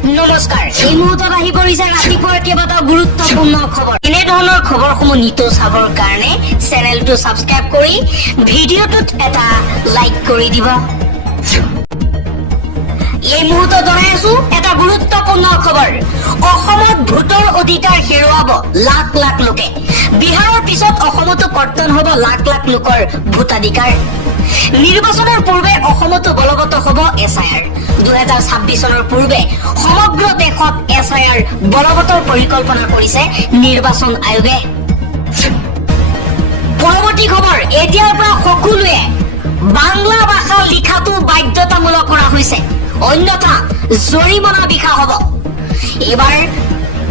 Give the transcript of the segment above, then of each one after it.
নমস্কাৰ, এই মুহূৰ্তত আহি পৰিছে ৰাতিপুৱাৰ কেইবাটাও গুৰুত্বপূৰ্ণ খবৰ। এনে ধৰণৰ খবৰসমূহ নিতৌ চাবৰ কাৰণে চেনেলটো ছাবস্ক্ৰাইব কৰি ভিডিঅ'টোত এটা লাইক কৰি দিব। এই মুহূৰ্তত জনাই আছো এটা গুৰুত্বপূৰ্ণ খবৰ। অসমত ভোটৰ অধিকাৰ হেৰুৱাব লাখ লাখ লোকে। বিহাৰৰ পিছত অসমতো কৰ্তন হ'ব লাখ লাখ লোকৰ ভোটাধিকাৰ। নিৰ্বাচনৰ পূৰ্বে অসমতো বলবৎ হ'ব SIR। 2026 চনৰ পূৰ্বে সমগ্ৰ দেশত SIR বলবৎৰ পৰিকল্পনা কৰিছে নিৰ্বাচন আয়োগে। পৰৱৰ্তী খবৰ, এতিয়াৰ পৰা সকলোৱে বাংলা ভাষা লিখাটো বাধ্যতামূলক কৰা হৈছে, অন্যথা জৰিমনা বিহা হ'ব। এইবাৰ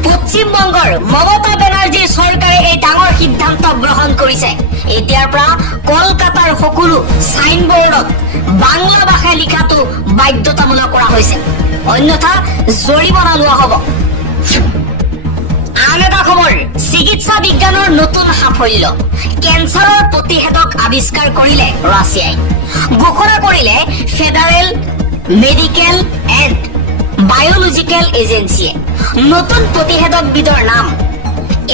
পশ্চিমবংগৰ মমতা বেনাৰ্জীৰ চৰকাৰে এই ডাঙৰ সিদ্ধান্ত গ্ৰহণ কৰিছে। এতিয়াৰ পৰা কলকাতাৰ সকলো চাইনবোৰ্ডত বাংলা ভাষা লিখাটো বাধ্যতামূলক কৰা হৈছে, অন্যথা জৰিমনা লোৱা হ'ব। আন এটা খবৰ, চিকিৎসা বিজ্ঞানৰ নতুন সাফল্য। কেঞ্চাৰৰ প্ৰতিষেধক আৱিষ্কাৰ কৰিলে ৰাছিয়াই। ঘোষণা কৰিলে ফেডাৰেল মেডিকেল এণ্ড বায়'লজিকেল এজেন্সিয়ে। নতুন প্ৰতিষেধকবিধৰ নাম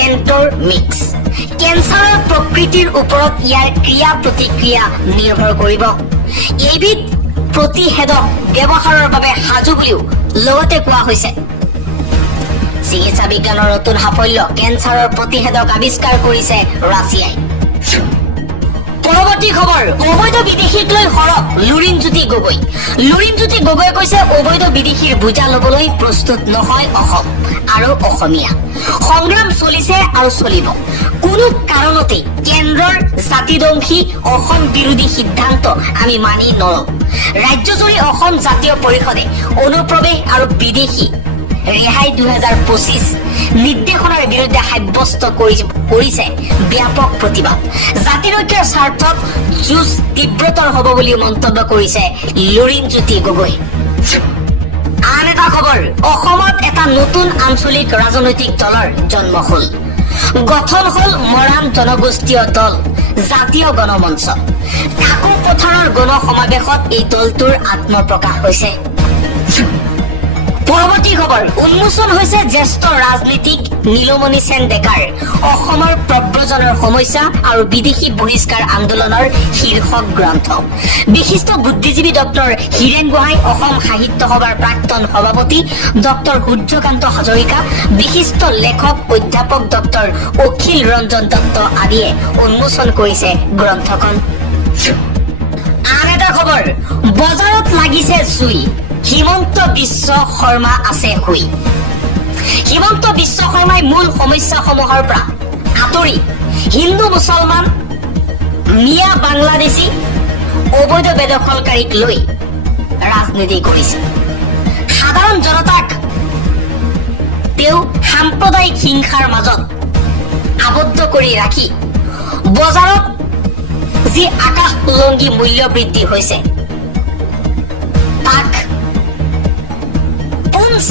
এণ্টৰমিক্স। কেঞ্চাৰৰ প্ৰকৃতিৰ ওপৰত ইয়াৰ ক্ৰিয়া প্ৰতিক্ৰিয়া নিৰ্ভৰ কৰিব। এইবিধ প্ৰতিষেধক ব্যৱহাৰৰ বাবে সাজু বুলিও লগতে কোৱা হৈছে। চিকিৎসা বিজ্ঞানৰ নতুন সাফল্য, কেঞ্চাৰৰ প্ৰতিষেধক আৱিষ্কাৰ কৰিছে ৰাছিয়াই। পৰৱৰ্তী খবৰ, অবৈধ বিদেশীক লৈ সৰব লুৰিণজ্যোতি গগৈ। লুৰিণজ্যোতি গগৈয়ে কৈছে অবৈধ বিদেশীৰ বোজা লবলৈ প্ৰস্তুত নহয় অসম আৰু অসমীয়া। সংগ্ৰাম চলিছে আৰু চলিব। কোনো কাৰণতেই কেন্দ্ৰৰ জাতিদংশী অসম বিৰোধী সিদ্ধান্ত আমি মানি নলওঁ। ৰাজ্যজুৰি অসম জাতীয় পৰিষদে অনুপ্ৰৱেশ আৰু বিদেশী ৰেহাই 2025 নিৰ্দেশনাৰ বিৰুদ্ধে সাব্যস্ত কৰিছে ব্যাপক প্ৰতিবাদ। জাতিৰক্ষাৰ স্বাৰ্থত যুঁজ তীব্ৰতৰ হ'ব বুলি মন্তব্য কৰিছে লুৰিণজ্যোতি গগৈ। আন এটা খবৰ, অসমত এটা নতুন আঞ্চলিক ৰাজনৈতিক দলৰ জন্ম হ'ল। গঠন হ'ল মৰাণ জনগোষ্ঠীয় দল জাতীয় গণমঞ্চ। কাকোপথাৰৰ গণ সমাৱেশত এই দলটোৰ আত্মপ্ৰকাশ হৈছে। পৰৱৰ্তী খবৰ, উন্মোচন হৈছে জ্যেষ্ঠ ৰাজনীতিক নীলমণি সেন ডেকাৰ অসমৰ প্ৰব্ৰজনৰ সমস্যা আৰু বিদেশী বহিষ্কাৰ আন্দোলনৰ শীৰ্ষক গ্ৰন্থ। বিশিষ্ট বুদ্ধিজীৱী ডক্টৰ হীৰেন গোহাঁই, অসম সাহিত্য সভাৰ প্ৰাক্তন সভাপতি ডক্টৰ সূৰ্যকান্ত হাজৰিকা, বিশিষ্ট লেখক অধ্যাপক ডক্টৰ অখিল ৰঞ্জন দত্ত আদিয়ে উন্মোচন কৰিছে গ্ৰন্থখন। আন এটা খবৰ, বজাৰত লাগিছে জুই, হিমন্ত বিশ্ব শৰ্মা আছে শুই। হিমন্ত বিশ্ব শৰ্মাই মূল সমস্যাসমূহৰ পৰা আঁতৰি হিন্দু মুছলমান মিয়া বাংলাদেশী অবৈধ বেদখলকাৰীক লৈ ৰাজনীতি কৰিছে। সাধাৰণ জনতাক তেওঁ সাম্প্ৰদায়িক হিংসাৰ মাজত আবদ্ধ কৰি ৰাখি বজাৰত যি আকাশ উলংঘী মূল্য বৃদ্ধি হৈছে তাক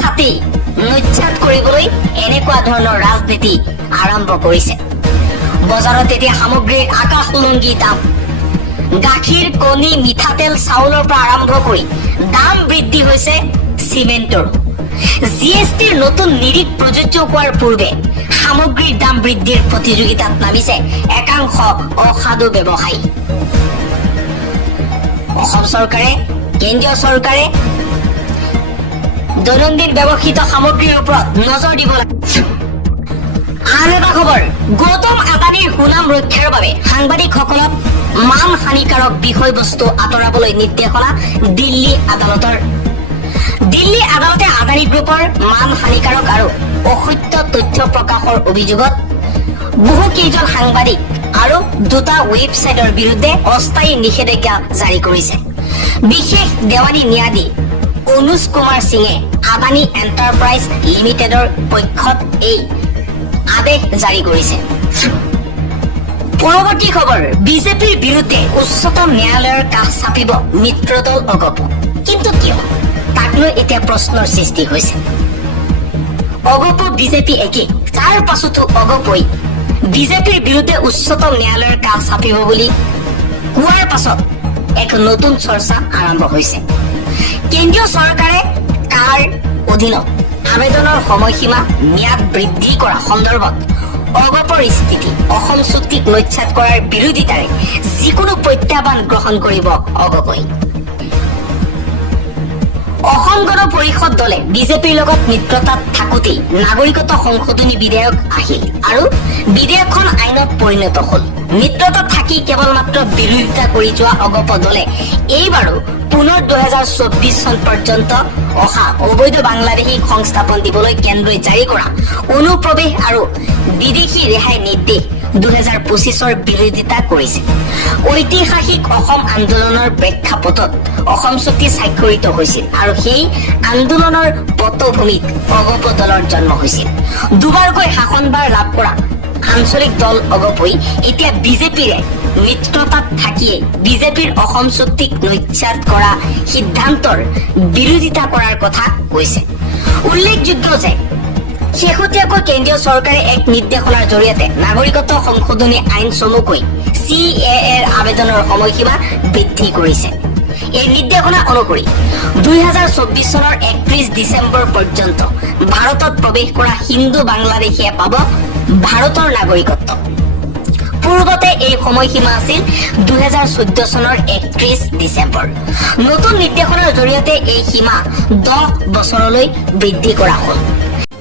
ছাতি নজ্জাত কৰিবলৈ এনেকুৱা ধৰণৰ ৰাজনীতি আৰম্ভ কৰিছে। বজাৰত এতিয়া সামগ্ৰীৰ আকাশ উলংঘী দাম। গাখীৰ, কণী, মিঠাতেল, চাউলৰ পৰা আৰম্ভ কৰি দাম বৃদ্ধি হৈছে চিমেণ্টৰ। GSTৰ নতুন নিৰিখ প্ৰযোজ্য হোৱাৰ পূৰ্বে সামগ্ৰীৰ দাম বৃদ্ধিৰ প্ৰতিযোগিতাত নামিছে একাংশ অসাধু ব্যৱসায়ী। অসম চৰকাৰে, কেন্দ্ৰীয় চৰকাৰে দৈনন্দিন ব্যৱহৃত সামগ্ৰীৰ ওপৰত নজৰ দিব লাগে। আন এটা খবৰ, গৌতম আদানীৰ সুনাম ৰক্ষাৰ বাবে সাংবাদিকসকলক মান হানিকাৰক বিষয়বস্তু আঁতৰাবলৈ নিৰ্দেশনা দিল্লী আদালতৰ। দিল্লী আদালতে আদানী গ্ৰুপৰ মান হানিকাৰক আৰু অসত্য তথ্য প্ৰকাশৰ অভিযোগত বহু কেইজন সাংবাদিক আৰু দুটা ৱেবছাইটৰ বিৰুদ্ধে অস্থায়ী নিষেধাজ্ঞা জাৰি কৰিছে। বিশেষ দেৱানী ন্যায়াধীশ অনুজ কুমাৰ সিঙে আদানী এণ্টাৰপ্ৰাইজ লিমিটেডৰ পক্ষত এই আদেশ জাৰি কৰিছে। পৰৱৰ্তী খবৰ, বিজেপিৰ বিৰুদ্ধে উচ্চতম ন্যায়ালয়ৰ কাষ চাপিব মিত্ৰদল অগপ। কিন্তু কিয়, তাক লৈ এতিয়া প্ৰশ্নৰ সৃষ্টি হৈছে। অগপ বিজেপি একে, তাৰ পাছতো অগপই বিজেপিৰ বিৰুদ্ধে উচ্চতম ন্যায়ালয়ৰ কাষ চাপিব বুলি কোৱাৰ পাছত এক নতুন চৰ্চা আৰম্ভ হৈছে। কেন্দ্ৰীয় চৰকাৰে কাৰ অধীনত আবেদনৰ সময়সীমা ম্যাদ বৃদ্ধি কৰা সন্দৰ্ভত অগপৰ স্থিতি অসম চুক্তিক নস্যাৎ কৰাৰ বিৰোধিতাৰে যিকোনো প্ৰত্যাহ্বান গ্ৰহণ কৰিব অগপই। অসম গণ পৰিষদ দলে বিজেপিৰ লগত মিত্ৰতাত থাকোঁতেই নাগৰিকত্ব সংশোধনী বিধেয়ক আহিল আৰু বিধেয়কখন আইনত পৰিণত হ'ল। মিত্ৰতাত থাকি কেৱল মাত্ৰ বিৰোধিতা কৰি যোৱা অগপ দলে এইবাৰো পুনৰ 2024 চন পৰ্যন্ত অহা অবৈধ বাংলাদেশীক সংস্থাপন দিবলৈ কেন্দ্ৰই জাৰি কৰা অনুপ্ৰৱেশ আৰু বিদেশী ৰেহাই নিৰ্দেশ 2025ৰ বিৰোধিতা কৰিছে। ঐতিহাসিক অসম আন্দোলনৰ প্ৰেক্ষাপটত অসম চুক্তি স্বাক্ষৰিত হৈছিল আৰু সেই আন্দোলনৰ পটভূমিত অগপ দলৰ জন্ম হৈছিল। দুবাৰকৈ শাসনভাৰ লাভ কৰা আঞ্চলিক দল অগপই এতিয়া বিজেপিৰে মিত্ৰতাত থাকিয়ে বিজেপিৰ অসম চুক্তিক নস্যাৎ কৰা সিদ্ধান্তৰ বিৰোধিতা কৰাৰ কথা কৈছে। উল্লেখযোগ্য যে শেহতীয়াকৈ কেন্দ্ৰীয় চৰকাৰে এক নিৰ্দেশনাৰ জৰিয়তে নাগৰিকত্ব সংশোধনী আইন চমুকৈ CAA আবেদনৰ সময়সীমা বৃদ্ধি কৰিছে। এই নিৰ্দেশনা অনুসৰি 2024 চনৰ 31 ডিচেম্বৰ পৰ্যন্ত ভাৰতত প্ৰৱেশ কৰা হিন্দু বাংলাদেশীয়ে পাব ভাৰতৰ নাগৰিকত্ব। পূৰ্বতে এই সময়সীমা আছিল 2014 চনৰ 31 ডিচেম্বৰ। নতুন নিৰ্দেশনাৰ জৰিয়তে এই সীমা 10 বছৰলৈ বৃদ্ধি কৰা হ'ল।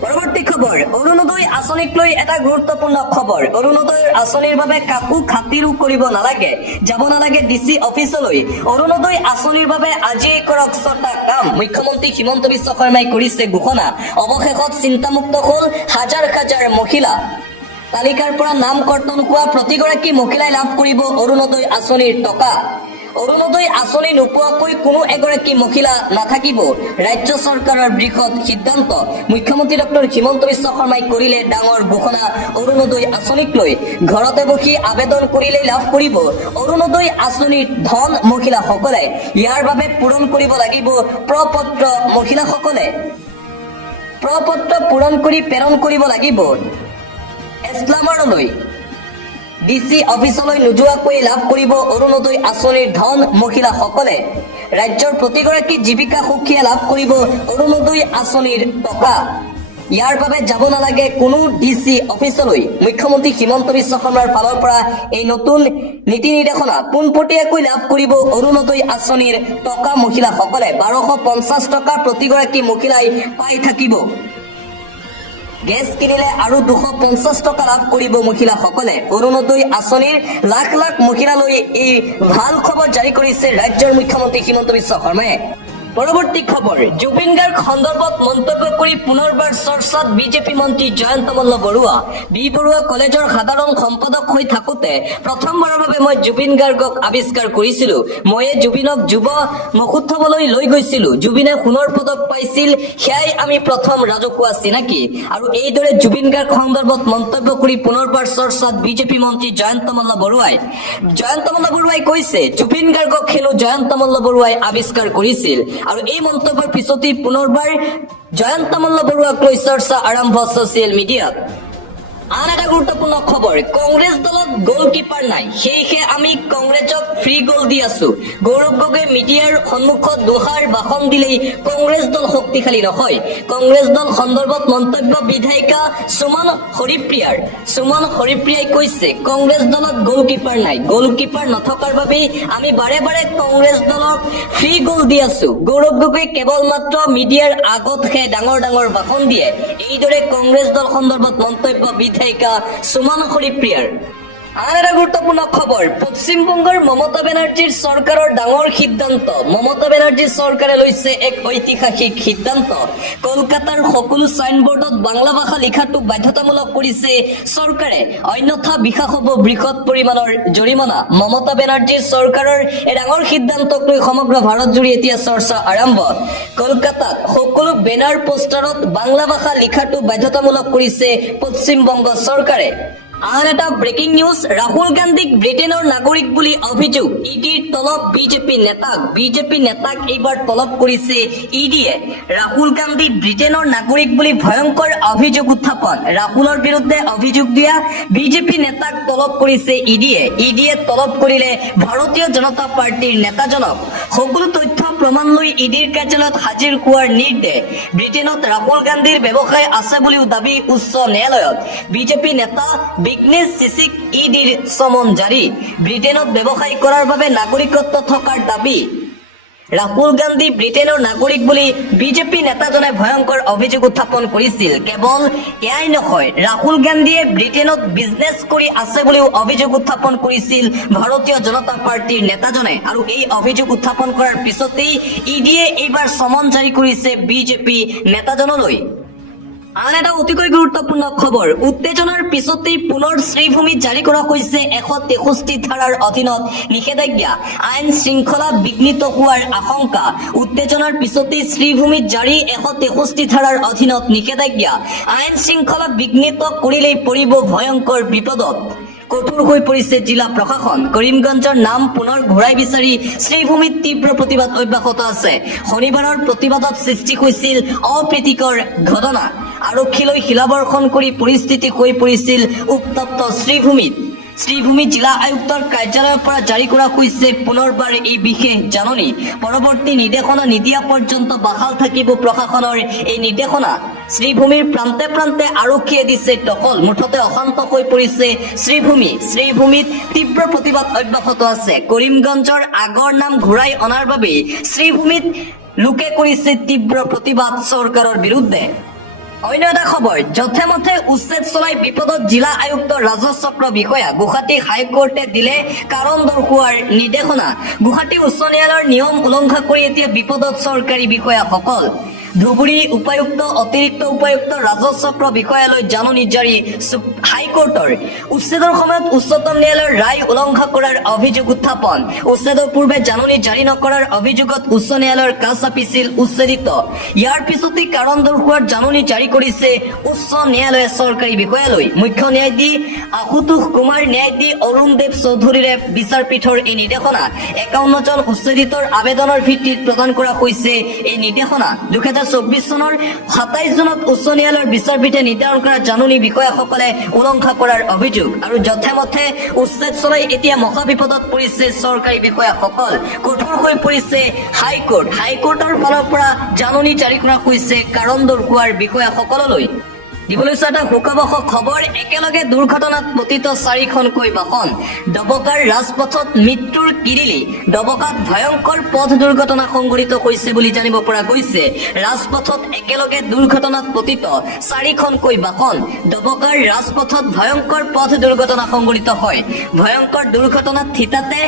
পৰৱৰ্তী খবৰ, অৰুণোদয় আঁচনিক লৈ এটা গুৰুত্বপূৰ্ণ খবৰ। অৰুণোদয়ৰ আঁচনিৰ বাবে কাকো খাতিৰো কৰিব নালাগে, যাব নালাগে DC অফিচলৈ। অৰুণোদয় আঁচনিৰ বাবে আজিয়েই কৰক 6টা কাম। মুখ্যমন্ত্ৰী হিমন্ত বিশ্ব শৰ্মাই কৰিছে ঘোষণা। অৱশেষত চিন্তামুক্ত হ'ল হাজাৰ হাজাৰ মহিলা। তালিকাৰ পৰা নাম কৰ্তন হোৱা প্ৰতিগৰাকী মহিলাই লাভ কৰিব অৰুণোদয় আঁচনিৰ টকা। অৰুণোদয় আঁচনি নোপোৱাকৈ কোনো এগৰাকী মহিলা নাথাকিব। ৰাজ্য চৰকাৰৰ বৃহৎ সিদ্ধান্ত। মুখ্যমন্ত্ৰী ডক্টৰ হিমন্ত বিশ্ব শৰ্মাই কৰিলে ডাঙৰ ঘোষণা অৰুণোদয় আঁচনিক লৈ। ঘৰতে বহি আবেদন কৰিলেই লাভ কৰিব অৰুণোদয় আঁচনিৰ ধন মহিলাসকলে। ইয়াৰ বাবে পূৰণ কৰিব লাগিব প্ৰপত্ৰ। মহিলাসকলে প্ৰপত্ৰ পূৰণ কৰি প্ৰেৰণ কৰিব লাগিব এছলামাৰলৈ। DC অফিচলৈ নোযোৱাকৈ লাভ কৰিব অৰুণোদয় আঁচনিৰ ধন মহিলাসকলে। ৰাজ্যৰ প্ৰতিগৰাকী জীৱিকা সখীয়ে লাভ কৰিব অৰুণোদয় আঁচনিৰ টকা। ইয়াৰ বাবে যাব নালাগে কোনো DC অফিচলৈ। মুখ্যমন্ত্ৰী হিমন্ত বিশ্ব শৰ্মাৰ ফালৰ পৰা এই নতুন নীতি নিৰ্দেশনা। পোনপটীয়াকৈ লাভ কৰিব অৰুণোদয় আঁচনিৰ টকা মহিলাসকলে। 1250 টকা প্ৰতিগৰাকী মহিলাই পাই থাকিব। গেছ কিনিলে আৰু 250 টকা লাভ কৰিব মহিলাসকলে। অৰুণোদয় আঁচনিৰ লাখ লাখ মহিলালৈ এই ভাল খবৰ জাৰি কৰিছে ৰাজ্যৰ মুখ্যমন্ত্ৰী হিমন্ত বিশ্ব শৰ্মাই। পৰৱৰ্তী খবৰ, জুবিন গাৰ্গ সন্দৰ্ভত মন্তব্য কৰি পুনৰবাৰ চৰ্চাত বিজেপি মন্ত্ৰী জয়ন্ত মল্ল বৰুৱা। বি বৰুৱা কলেজৰ সাধাৰণ সম্পাদক হৈ থাকোঁতে প্ৰথমবাৰৰ বাবে মই জুবিন গাৰ্গক আৱিষ্কাৰ কৰিছিলো। ময়ে জুবিনক যুৱ মহোৎসৱলৈ লৈ গৈছিলো। জুবিনে সোণৰ পদক পাইছিল, সেয়াই আমি প্ৰথম ৰাজহুৱা চিনাকি। আৰু এইদৰে জুবিন গাৰ্গ সন্দৰ্ভত মন্তব্য কৰি পুনৰবাৰ চৰ্চাত বিজেপি মন্ত্ৰী জয়ন্ত মল্ল বৰুৱাই। জয়ন্ত মল্ল বৰুৱাই কৈছে জুবিন গাৰ্গক হেনো জয়ন্ত মল্ল বৰুৱাই আৱিষ্কাৰ কৰিছিল। আৰু এই মন্তব্যৰ পিছতেই পুনৰবাৰ জয়ন্ত মল্ল বৰুৱাক লৈ চৰ্চা আৰম্ভ ছচিয়েল মিডিয়াত। আন এটা গুৰুত্বপূৰ্ণ খবৰ, কংগ্ৰেছ দলত গলকিপাৰ নাই, সেয়েহে আমি কংগ্ৰেছক ফ্ৰী গল দি আছো। গৌৰৱ গগৈ মিডিয়াৰ সন্মুখত দোষাৰ ভাষণ দিলেই কংগ্ৰেছ দল শক্তিশালী নহয়। কংগ্ৰেছ দল সন্দৰ্ভত মন্তব্য বিধায়িকা সুমন হৰিপ্ৰিয়াৰ। সুমন হৰিপ্ৰিয়াই কৈছে কংগ্ৰেছ দলত গলকিপাৰ নাই, গলকিপাৰ নথকাৰ বাবেই আমি বাৰে বাৰে কংগ্ৰেছ দলক ফ্ৰী গল দি আছো। গৌৰৱ গগৈ কেৱল মাত্ৰ মিডিয়াৰ আগতহে ডাঙৰ ডাঙৰ ভাষণ দিয়ে। এইদৰে কংগ্ৰেছ দল সন্দৰ্ভত মন্তব্য বিধায়িকা সুমন হৰিপ্ৰিয়াৰ। আন এটা গুৰুত্বপূৰ্ণ খবৰ, পশ্চিমবংগৰ মমতা বেনাৰ্জীৰ চৰকাৰৰ ডাঙৰ সিদ্ধান্ত। মমতা বেনাৰ্জীৰ চৰকাৰে লৈছে এক ঐতিহাসিক সিদ্ধান্ত। কলকাতাৰ সকলো ছাইনবোৰ্ডত বাংলা ভাষা লিখাটো বাধ্যতামূলক কৰিছে চৰকাৰে, অন্যথা বিশাস হ'ব বৃহৎ পৰিমাণৰ জৰিমনা। মমতা বেনাৰ্জীৰ চৰকাৰৰ এই ডাঙৰ সিদ্ধান্তক লৈ সমগ্ৰ ভাৰতজুৰি এতিয়া চৰ্চা আৰম্ভ। কলকাতাত সকলো বেনাৰ পোষ্টাৰত বাংলা ভাষা লিখাটো বাধ্যতামূলক কৰিছে পশ্চিমবংগ চৰকাৰে। আন এটা ব্ৰেকিং নিউজ, ৰাহুল গান্ধীক ব্ৰিটেইনৰ নাগৰিক বুলি অভিযোগ। ইডিৰ তলব বিজেপি নেতাক। বিজেপি নেতাক এইবাৰ তলব কৰিছে ইডিয়ে। ৰাহুল গান্ধী ব্ৰিটেইনৰ নাগৰিক বুলি ভয়ংকৰ অভিযোগ উত্থাপন। ৰাহুলৰ বিৰুদ্ধে অভিযোগ দিয়া বিজেপি নেতাক তলব কৰিছে ইডিয়ে। ইডিয়ে তলব কৰিলে ভাৰতীয় জনতা পাৰ্টিৰ নেতাজনক। সকলো তথ্য প্ৰমাণ লৈ ইডিৰ কাৰ্যালয়ত হাজিৰ হোৱাৰ নিৰ্দেশ ব্ৰিটেইনত ৰাহুল গান্ধীৰ ব্যৱসায় আছে বুলিও দাবী উচ্চ ন্যায়ালয়ত বিজেপি নেতা বিঘ্নেশ চিচিক ইডিৰ চমন জাৰি ব্ৰিটেইনত ব্যৱসায় কৰাৰ বাবে নাগৰিকত্ব থকাৰ দাবী ৰাহুল গান্ধী ব্ৰিটেইনৰ নাগৰিক বুলি বিজেপি নেতাজনে ভয়ংকৰ অভিযোগ উত্থাপন কৰিছিল কেৱল এয়াই নহয় ৰাহুল গান্ধীয়ে ব্ৰিটেইনত বিজনেছ কৰি আছে বুলিও অভিযোগ উত্থাপন কৰিছিল ভাৰতীয় জনতা পাৰ্টিৰ নেতাজনে আৰু এই অভিযোগ উত্থাপন কৰাৰ পিছতেই ইডিয়ে এইবাৰ চমন জাৰি কৰিছে বিজেপি নেতাজনলৈ আন এটা অতিকৈ গুৰুত্বপূৰ্ণ খবৰ উত্তেজনাৰ পিছতেই পুনৰ শ্ৰীভূমিত জাৰি কৰা হৈছে 163 ধাৰাৰ অধীনত নিষেধাজ্ঞা আইন শৃংখলা বিঘ্নিত হোৱাৰ আশংকা উত্তেজনাৰ পিছতেই শ্ৰীভূমিত জাৰি 163 ধাৰাৰ অধীনত নিষেধাজ্ঞা আইন শৃংখলা বিঘ্নিত কৰিলেই পৰিব ভয়ংকৰ বিপদত কঠোৰ হৈ পৰিছে জিলা প্ৰশাসন কৰিমগঞ্জৰ নাম পুনৰ ঘূৰাই বিচাৰি শ্ৰীভূমিত তীব্ৰ প্ৰতিবাদ অব্যাহত আছে শনিবাৰৰ প্ৰতিবাদত সৃষ্টি হৈছিল অপ্ৰীতিকৰ ঘটনা আৰক্ষীলৈ শিলাবৰ্ষণ কৰি পৰিস্থিতি হৈ পৰিছিল উত্তপ্ত শ্ৰীভূমি জিলা আয়ুক্তৰ কাৰ্যালয়ৰ পৰা জাৰি কৰা হৈছে পুনৰবাৰ এই বিশেষ জাননী পৰৱৰ্তী নিৰ্দেশনা নিদিয়া পৰ্যন্ত বাহাল থাকিব প্ৰশাসনৰ এই নিৰ্দেশনা শ্ৰীভূমিৰ প্ৰান্তে প্ৰান্তে আৰক্ষীয়ে দিছে টকল মুঠতে অশান্ত হৈ পৰিছে শ্ৰীভূমিত তীব্ৰ প্ৰতিবাদ অব্যাহত আছে কৰিমগঞ্জৰ আগৰ নাম ঘূৰাই অনাৰ বাবে শ্ৰীভূমিত লোকে কৰিছে তীব্ৰ প্ৰতিবাদ চৰকাৰৰ বিৰুদ্ধে অন্য এটা খবৰ যথেমথে উচ্ছেদ চলাই বিপদত জিলা আয়ুক্ত ৰাজহ চক্ৰ বিষয়া গুৱাহাটী হাইকোৰ্টে দিলে কাৰণ দৰ্শোৱাৰ নিৰ্দেশনা গুৱাহাটী উচ্চ ন্যায়ালয়ৰ নিয়ম উলংঘা কৰি এতিয়া বিপদত চৰকাৰী বিষয়াসকল ধুবুৰী উপায়ুক্ত অতিৰিক্ত উপায়ুক্ত ৰাজহ চক্ৰ বিষয়ালৈ জাননী জাৰি হাইকোৰ্টৰ উচ্ছেদৰ সময়ত উচ্চতম ন্যায়ালয়ৰ ৰায় উলংঘা কৰাৰ অভিযোগ উত্থাপন উচ্ছেদৰ পূৰ্বে জাননী জাৰি নকৰাৰ অভিযোগত উচ্চ ন্যায়ালয়ৰ কাষ চাপিছিল উচ্ছেদিত ইয়াৰ পিছতেই কাৰণ দৰ্শোৱাৰ জাননী জাৰি কৰিছে উচ্চ ন্যায়ালয়ে চৰকাৰী বিষয়ালৈ মুখ্য ন্যায়াধীশ আশুতোষ কুমাৰ ন্যায়াধীশ অৰুণ দেৱ চৌধুৰীৰে বিচাৰপীঠৰ এই নিৰ্দেশনা 51 জন উচ্ছেদিতৰ আবেদনৰ ভিত্তিত প্ৰদান কৰা হৈছে এই নিৰ্দেশনা 2024 চনৰ 27 জুনত উচ্চ ন্যায়ালয়ৰ বিচাৰপীঠে নিৰ্ধাৰণ কৰা জাননী বিষয়াসকলে উলংঘা কৰাৰ অভিযোগ আৰু যথেমথে উচ্ছেদ চলাই এতিয়া মহা বিপদত পৰিছে চৰকাৰী বিষয়াসকল কঠোৰ হৈ পৰিছে হাইকোৰ্টৰ ফালৰ পৰা জাননী জাৰি কৰা হৈছে কাৰণ দৰ্শোৱাৰ বিষয়াসকললৈ দিবলৈ এটা শোকাবহ খবৰ একেলগে দুৰ্ঘটনাত পতিত 4খনকৈ বাহন ডবকাৰ ৰাজপথত মৃত্যুৰ কিৰিলি ডবকাত ভয়ংকৰ পথ দুৰ্ঘটনা সংঘটিত হৈছে বুলি জানিব পৰা গৈছে ৰাজপথত একেলগে দুৰ্ঘটনাত পতিত 4খনকৈ বাহন ডবকাৰ ৰাজপথত ভয়ংকৰ পথ দুৰ্ঘটনা সংঘটিত হয় ভয়ংকৰ দুৰ্ঘটনাত থিতাতে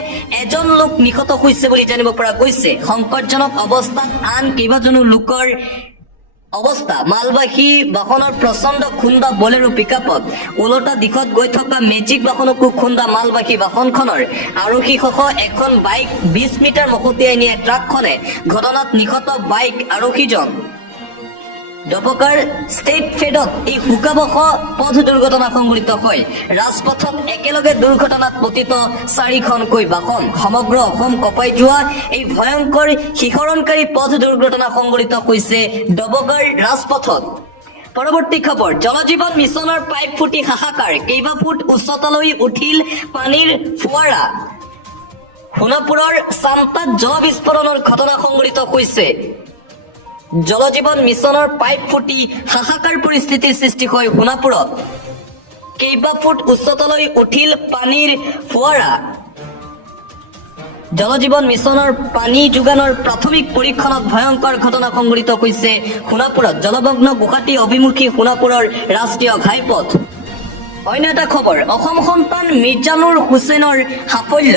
এজন লোক নিহত হৈছে বুলি জানিব পৰা গৈছে সংকটজনক অৱস্থাত আন কেইবাজনো লোকৰ অৱস্থা মালবাহী বাহনৰ প্ৰচণ্ড খুন্দা বলেৰো পিকআপত ওলটা দিশত গৈ থকা মেজিক বাহনকো খুন্দা মালবাহী বাহনখনৰ আৰক্ষীসহ এখন বাইক 20 মিটাৰ মহতিয়াই নিয়ে ট্ৰাকখনে ঘটনাত নিহত বাইক আৰক্ষীজন ডবকাৰ ষ্টেট ফেডত এই শোকাবহ পথ দুৰ্ঘটনা সংঘটিত হয় ৰাজপথত একেলগে দুৰ্ঘটনাত পতিত 4খনকৈ বাহন সমগ্ৰ অসম কঁপাই যোৱা এই ভয়ংকৰ শিহৰণকাৰী পথ দুৰ্ঘটনা সংঘটিত হৈছে ডবকাৰ ৰাজপথত পৰৱৰ্তী খবৰ জলজীৱন মিছনৰ পাইপ ফুটি হাহাকাৰ কেইবা ফুট উচ্চতালৈ উঠিল পানীৰ ফুৱাৰা সোণাপুৰৰ চাম্পাত জল বিস্ফোৰণৰ ঘটনা সংঘটিত হৈছে জলজীৱন মিছনৰ পাইপ ফুটি হাহাকাৰ পৰিস্থিতিৰ সৃষ্টি হয় সোণাপুৰত কেইবা ফুট উচ্চতালৈ উঠিল পানীৰ ফুৱাৰা জলজীৱন মিছনৰ পানী যোগানৰ প্ৰাথমিক পৰীক্ষণত ভয়ংকৰ ঘটনা সংঘটিত হৈছে সোণাপুৰত জলমগ্ন গুৱাহাটী অভিমুখী সোণাপুৰৰ ৰাষ্ট্ৰীয় ঘাইপথ অন্য এটা খবৰ অসম সন্তান মিৰ্জানুৰ হুছেইনৰ সাফল্য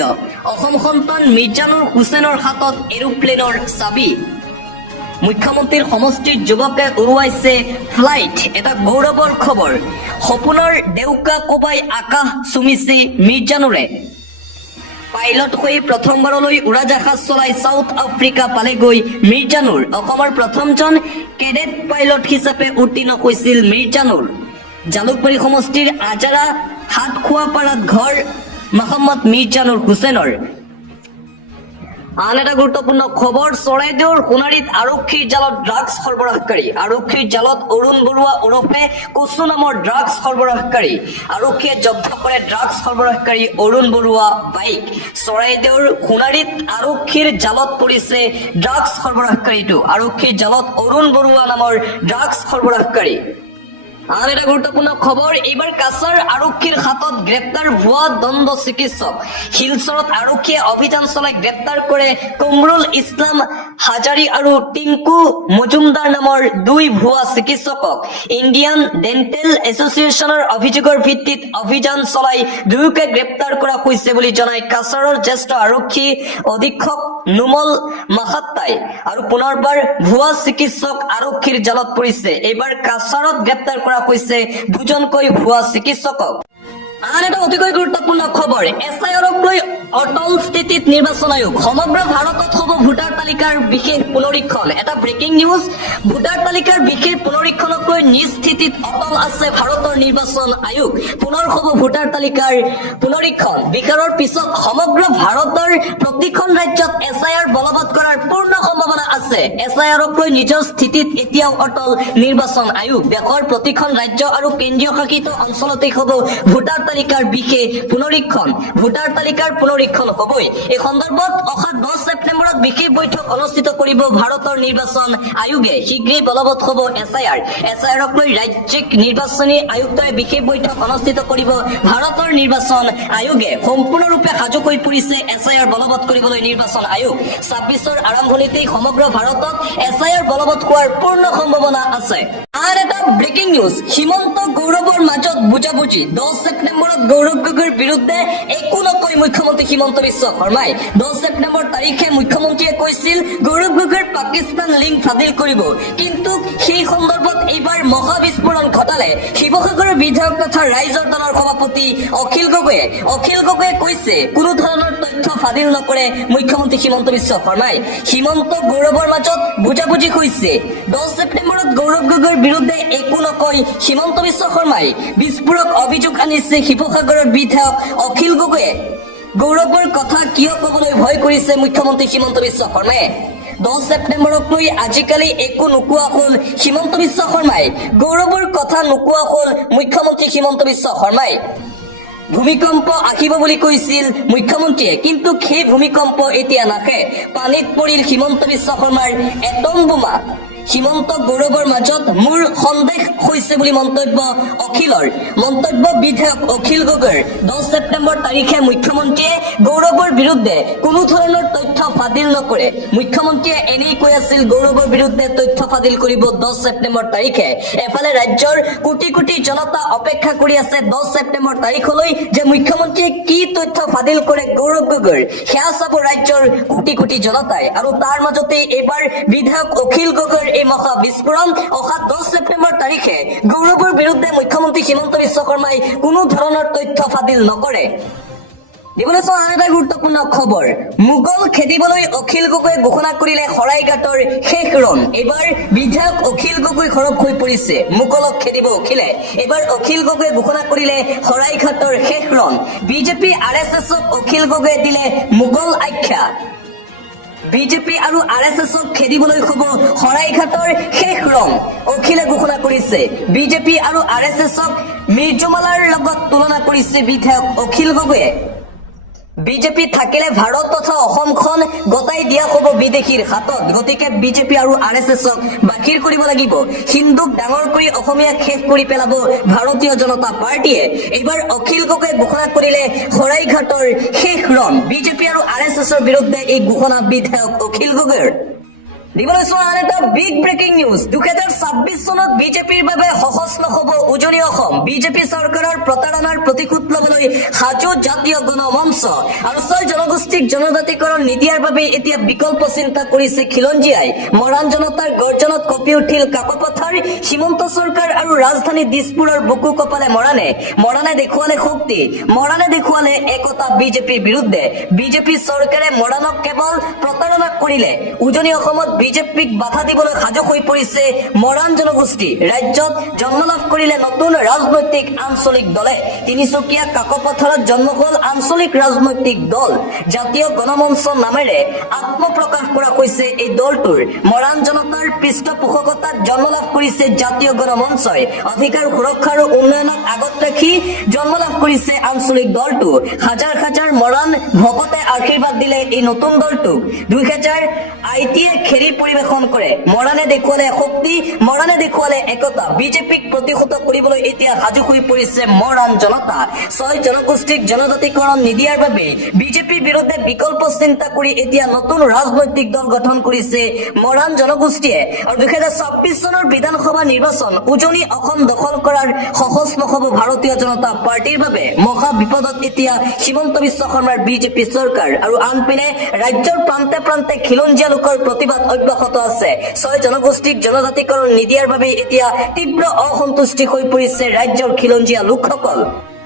অসম সন্তান মিৰ্জানুৰ হুছেইনৰ হাতত এৰোপ্লেনৰ চাবি মুখ্যমন্ত্ৰীৰ সমষ্টিৰ যুৱকে উৰুৱাইছে ফ্লাইট এটা গৌৰৱৰ খবৰ সপোনৰ ডেউকা কোবাই আকাশ চুমিছে মিৰ্জানুৰে পাইলট হৈ প্ৰথমবাৰলৈ উৰাজাহাজ চলাই সাউথ আফ্ৰিকা পালেগৈ মিৰ্জানুৰ অসমৰ প্ৰথমজন কেডেট পাইলট হিচাপে উত্তীৰ্ণ হৈছিল মিৰ্জানুৰ জালুকবাৰী সমষ্টিৰ আজাৰা হাতখোৱাপাৰাত ঘৰ মহম্মদ মিৰ্জানুৰ হুছেইনৰ আন এটা গুৰুত্বপূৰ্ণ খবৰ চৰাইদেউৰ সোণাৰীত আৰক্ষীৰ জালত ড্ৰাগছ সৰবৰাহকাৰী আৰক্ষীৰ জালত অৰুণ বৰুৱা ওৰফে কচু নামৰ ড্ৰাগছ সৰবৰাহকাৰী আৰক্ষীয়ে জব্দ কৰে ড্ৰাগছ সৰবৰাহকাৰী অৰুণ বৰুৱা বাইক চৰাইদেউৰ সোণাৰীত আৰক্ষীৰ জালত পৰিছে ড্ৰাগছ সৰবৰাহকাৰীটো আৰক্ষীৰ জালত অৰুণ বৰুৱা নামৰ ড্ৰাগছ সৰবৰাহকাৰী আন এটা গুৰুত্বপূৰ্ণ খবৰ এইবাৰ কাছাৰ আৰক্ষীৰ হাতত গ্ৰেপ্তাৰ ভুৱা দণ্ড চিকিৎসক শিলচৰত আৰক্ষীয়ে অভিযান চলাই গ্ৰেপ্তাৰ কৰে কমৰুল ইছলাম হাজাৰী আৰু টিংকু মজুমদাৰ নামৰ দুই ভুৱা চিকিৎসকক ইণ্ডিয়ান ডেণ্টেল এছ'চিয়েশ্যনৰ অভিযোগৰ ভিত্তিত অভিযান চলাই দুয়োকে গ্ৰেপ্তাৰ কৰা হৈছে বুলি জনাই কাছাৰৰ জ্যেষ্ঠ আৰক্ষী অধীক্ষক নুমল মাহাত্তাই আৰু পুনৰবাৰ ভুৱা চিকিৎসক আৰক্ষীৰ জালত পৰিছে এইবাৰ কাছাৰত গ্ৰেপ্তাৰ কৰা হৈছে দুজনকৈ ভুৱা চিকিৎসকক আন এটা অতিকৈ গুৰুত্বপূৰ্ণ খবৰ এছআইআৰক লৈ অটল স্থিতিত নিৰ্বাচন আয়োগ সমগ্ৰ ভাৰতত হ'ব ভোটাৰ তালিকাৰ বিশেষ পুনৰীক্ষণ এটা ব্ৰেকিং নিউজ ভোটাৰ তালিকাৰ বিশেষ পুনৰীক্ষণক লৈ নিজ স্থিতিত অটল আছে ভাৰতৰ নিৰ্বাচন আয়োগ পুনৰ হ'ব ভোটাৰ তালিকাৰ পুনৰীক্ষণ বিকাৰৰ পিছত সমগ্ৰ ভাৰতৰ প্ৰতিখন ৰাজ্যত এছআইআৰ বলবৎ কৰাৰ পূৰ্ণ সম্ভাৱনা আছে এছআইআৰক লৈ নিজৰ স্থিতিত এতিয়াও অটল নিৰ্বাচন আয়োগ দেশৰ প্ৰতিখন ৰাজ্য আৰু কেন্দ্ৰীয় শাসিত অঞ্চলতে হ'ব ভোটাৰ তালিকাৰ বিশেষ পুনৰীক্ষণ ভোটাৰ তালিকাৰ পুনৰীক্ষণ হ'বই এই সন্দৰ্ভত অহা 10 ছেপ্টেম্বৰত বিশেষ বৈঠক অনুষ্ঠিত কৰিব ভাৰতৰ নিৰ্বাচন আয়োগে শীঘ্ৰেই বলবৎ হ'ব এছআইআৰক লৈ ৰাজ্যিক নিৰ্বাচনী আয়ুক্তই বিশেষ বৈঠক অনুষ্ঠিত কৰিব ভাৰতৰ নিৰ্বাচন আয়োগে সম্পূৰ্ণৰূপে সাজু হৈ পৰিছে এছআইআৰ বলবৎ কৰিবলৈ নিৰ্বাচন আয়োগ 26ৰ আৰম্ভণিতেই সমগ্ৰ ভাৰতত এছআইআৰ বলবৎ হোৱাৰ পূৰ্ণ সম্ভাৱনা আছে আন এটা ব্ৰেকিং নিউজ হিমন্ত গৌৰৱৰ মাজত বুজাবুজি 10 ছেপ্টেম্বৰত গৌৰৱ গগৈৰ বিৰুদ্ধে একো নকৈ মুখ্যমন্ত্ৰী হিমন্ত বিশ্ব শৰ্মাই 10 ছেপ্টেম্বৰ তাৰিখে মুখ্যমন্ত্ৰীয়ে কৈছিল গৌৰৱ গগৈৰ পাকিস্তান লিংক ফাদিল কৰিব কিন্তু সেই সন্দৰ্ভত এইবাৰ মহা বিস্ফোৰণ ঘটালে শিৱসাগৰৰ বিধায়ক তথা ৰাইজৰ দলৰ সভাপতি অখিল গগৈয়ে কৈছে কোনো ধৰণৰ তথ্য ফাদিল নকৰে মুখ্যমন্ত্ৰী হিমন্ত বিশ্ব শৰ্মাই হিমন্ত গৌৰৱৰ মাজত বুজাবুজি হৈছে 10 ছেপ্টেম্বৰত গৌৰৱ গগৈৰ বিৰুদ্ধে একো নকৈ হিমন্ত বিশ্ব শৰ্মাই বিস্ফোৰক অভিযোগ আনিছে শিৱসাগৰৰ বিধায়ক অখিল গগৈয়ে গৌৰৱৰ কথা কিয় ক'বলৈ ভয় কৰিছে মুখ্যমন্ত্ৰী হিমন্ত বিশ্ব শৰ্মাই 10 ছেপ্টেম্বৰক লৈ আজিকালি একো নোকোৱা হ'ল হিমন্ত বিশ্ব শৰ্মাই গৌৰৱৰ কথা নোকোৱা হ'ল মুখ্যমন্ত্ৰী হিমন্ত বিশ্ব শৰ্মাই ভূমিকম্প আহিব বুলি কৈছিল মুখ্যমন্ত্ৰীয়ে কিন্তু সেই ভূমিকম্প এতিয়া নাহে পানীত পৰিল হিমন্ত বিশ্ব শৰ্মাৰ এটম বোমা হিমন্ত গৌৰৱৰ মাজত মোৰ সন্দেহ হৈছে বুলি মন্তব্য বিধায়ক অখিল গগৈৰ 10 ছেপ্টেম্বৰ তাৰিখে মুখ্যমন্ত্ৰীয়ে গৌৰৱৰ বিৰুদ্ধে কোনো ধৰণৰ তথ্য ফাদিল নকৰে মুখ্যমন্ত্ৰীয়ে এনেই কৈ আছিল গৌৰৱৰ বিৰুদ্ধে তথ্য ফাদিল কৰিব 10 ছেপ্টেম্বৰ তাৰিখে এফালে ৰাজ্যৰ কোটি কোটি জনতা অপেক্ষা কৰি আছে 10 ছেপ্টেম্বৰ তাৰিখলৈ যে মুখ্যমন্ত্ৰীয়ে কি তথ্য ফাদিল কৰে গৌৰৱ গগৈৰ সেয়া চাব ৰাজ্যৰ কোটি কোটি জনতাই আৰু তাৰ মাজতে এইবাৰ বিধায়ক অখিল গগৈৰ এই মহা বিস্ফোৰণ অহা 10 ছেপ্টেম্বৰ তাৰিখে গৌৰৱৰ বিৰুদ্ধে মুখ্যমন্ত্ৰী হিমন্ত বিশ্ব শৰ্মাই কোনো ধৰণৰ তথ্য ফাদিল নকৰে দিবলৈ চোৱা আন এটা গুৰুত্বপূৰ্ণ খবৰ মোগল খেদিবলৈ অখিল গগৈয়ে ঘোষণা কৰিলে শৰাইঘাটৰ শেষ ৰণ এইবাৰ বিধায়ক অখিল গগৈ সৰব হৈ পৰিছে মোগলক খেদিব অখিলে এইবাৰ অখিল গগৈয়ে ঘোষণা কৰিলে শৰাইঘাটৰ শেষ ৰণ বিজেপি আৰএছএছক অখিল গগৈয়ে দিলে মোগল আখ্যা বিজেপি আৰু আৰএছএছক খেদিবলৈ হ'ব শৰাইঘাটৰ শেষ ৰণ অখিলে ঘোষণা কৰিছে বিজেপি আৰু আৰএছএছক মিৰ্জুমালাৰ লগত তুলনা কৰিছে বিধায়ক অখিল গগৈয়ে বিজেপি থাকিলে ভাৰত তথা অসমখন গতাই দিয়া হ'ব বিদেশীৰ হাতত গতিকে বিজেপি আৰু আৰএছএছক বাকিৰ কৰিব লাগিব হিন্দুক ডাঙৰ কৰি অসমীয়া শেষ কৰি পেলাব ভাৰতীয় জনতা পাৰ্টিয়ে এইবাৰ অখিল গগৈয়ে ঘোষণা কৰিলে শৰাইঘাটৰ শেষ ৰণ বিজেপি আৰু আৰএছএছৰ বিৰুদ্ধে এই ঘোষণা বিধায়ক অখিল গগৈৰ দিবলৈ চোৱা আন এটা বিগ ব্ৰেকিং নিউজ 2026 চনত বিজেপিৰ বাবে সহজ নহ'ব উজনি অসম বিজেপি চৰকাৰৰ প্ৰতাৰণাৰ প্ৰতিশোধ ল'বলৈ সাজু জাতীয় গণমঞ্চ আৰু 6 জনগোষ্ঠীক জনজাতিকৰণ নিদিয়াৰ বাবে এতিয়া বিকল্প চিন্তা কৰিছে খিলঞ্জীয়াই মৰাণ জনতাৰ গৰ্জনত কঁপি উঠিল কাকপথাৰ সীমান্ত চৰকাৰ আৰু ৰাজধানী দিছপুৰৰ বুকু কপালে মৰাণে দেখুৱালে শক্তি মৰাণে দেখুৱালে একতা বিজেপিৰ বিৰুদ্ধে বিজেপি চৰকাৰে মৰাণক কেৱল প্ৰতাৰণা কৰিলে উজনি অসমত বিজেপিক বাধা দিবলৈ সাজু হৈ পৰিছে মৰাণ জনগোষ্ঠী। ৰাজ্যত জন্ম লাভ কৰিলে নতুন ৰাজনৈতিক আঞ্চলিক দলে। তিনিচুকীয়া কাকপথাৰত জন্ম হ'ল আঞ্চলিক ৰাজনৈতিক দল জাতীয় গণমঞ্চ নামেৰে আত্মপ্ৰকাশ কৰা হৈছে। এই দলটোৰ মৰাণ জনতাৰ পৃষ্ঠপোষকতাত জন্ম লাভ কৰিছে জাতীয় গণমঞ্চই। অধিকাৰ সুৰক্ষা আৰু উন্নয়নক আগত ৰাখি জন্ম লাভ কৰিছে আঞ্চলিক দলটো। হাজাৰ হাজাৰ মৰাণ ভকতে আশীৰ্বাদ দিলে এই নতুন দলটোক। 2000 আইটিয়ে খেৰি পৰিৱেশন কৰে। মৰাণে দেখুৱালে শক্তি, মৰাণে দেখুৱালে একতা। বিজেপিক প্ৰতিহত কৰিবলৈ এতিয়া সাজু হৈ পৰিছে মৰাণ জনতা। 6 জনগোষ্ঠীক জনজাতিকৰণ নিদিয়াৰ বাবে বিজেপিৰ বিৰুদ্ধে বিকল্প চিন্তা কৰি এতিয়া নতুন ৰাজনৈতিক দল গঠন কৰিছে মৰাণ জনগোষ্ঠীয়ে। আৰু 2026 চনৰ বিধানসভা নিৰ্বাচন উজনি অসম দখল কৰাৰ সহজ নহ'ব ভাৰতীয় জনতা পাৰ্টিৰ বাবে। মহা বিপদত এতিয়া হিমন্ত বিশ্ব শৰ্মাৰ বিজেপি চৰকাৰ। আৰু আনপিনে ৰাজ্যৰ প্ৰান্তে প্ৰান্তে খিলঞ্জীয়া লোকৰ প্ৰতিবাদ অব্যাহত আছে। 6 জনগোষ্ঠীক জনজাতিকৰণ নিদিয়াৰ বাবে এতিয়া তীব্ৰ অসন্তুষ্টি হৈ পৰিছে ৰাজ্যৰ খিলঞ্জীয়া লোকসকল।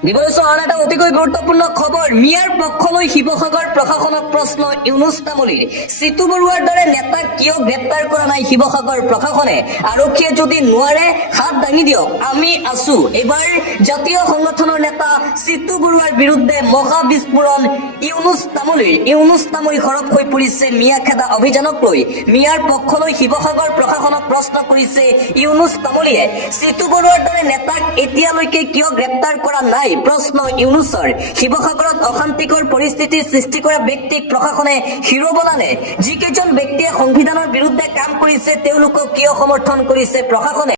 দিবলৈছো আন এটা অতিকৈ গুৰুত্বপূৰ্ণ খবৰ। মিয়াৰ পক্ষলৈ শিৱসাগৰ প্ৰশাসনক প্ৰশ্ন ইউনুছ তামুলীৰ। চিতু বৰুৱাৰ দৰে নেতাক কিয় গ্ৰেপ্তাৰ কৰা নাই শিৱসাগৰ প্ৰশাসনে? আৰক্ষীয়ে যদি নোৱাৰে হাত দাঙি দিয়ক, আমি আছো। এইবাৰ জাতীয় সংগঠনৰ নেতা চিতু বৰুৱাৰ বিৰুদ্ধে মহা বিস্ফোৰণ ইউনুছ তামুলীৰ। ইউনুছ তামুলী সৰব হৈ পৰিছে মিয়া খেদা অভিযানক লৈ। মিয়াৰ পক্ষলৈ শিৱসাগৰ প্ৰশাসনক প্ৰশ্ন কৰিছে ইউনুছ তামুলীয়ে। চিতু বৰুৱাৰ দৰে নেতাক এতিয়ালৈকে কিয় গ্ৰেপ্তাৰ কৰা নাই প্ৰশ্ন ইউনুছৰ। শিৱসাগৰত অশান্তিকৰ পৰিস্থিতিৰ সৃষ্টি কৰা ব্যক্তিক প্ৰশাসনে হিৰো বনালে। যিকেইজন ব্যক্তিয়ে সংবিধানৰ বিৰুদ্ধে কাম কৰিছে তেওঁলোকক কিয় সমৰ্থন কৰিছে প্ৰশাসনে?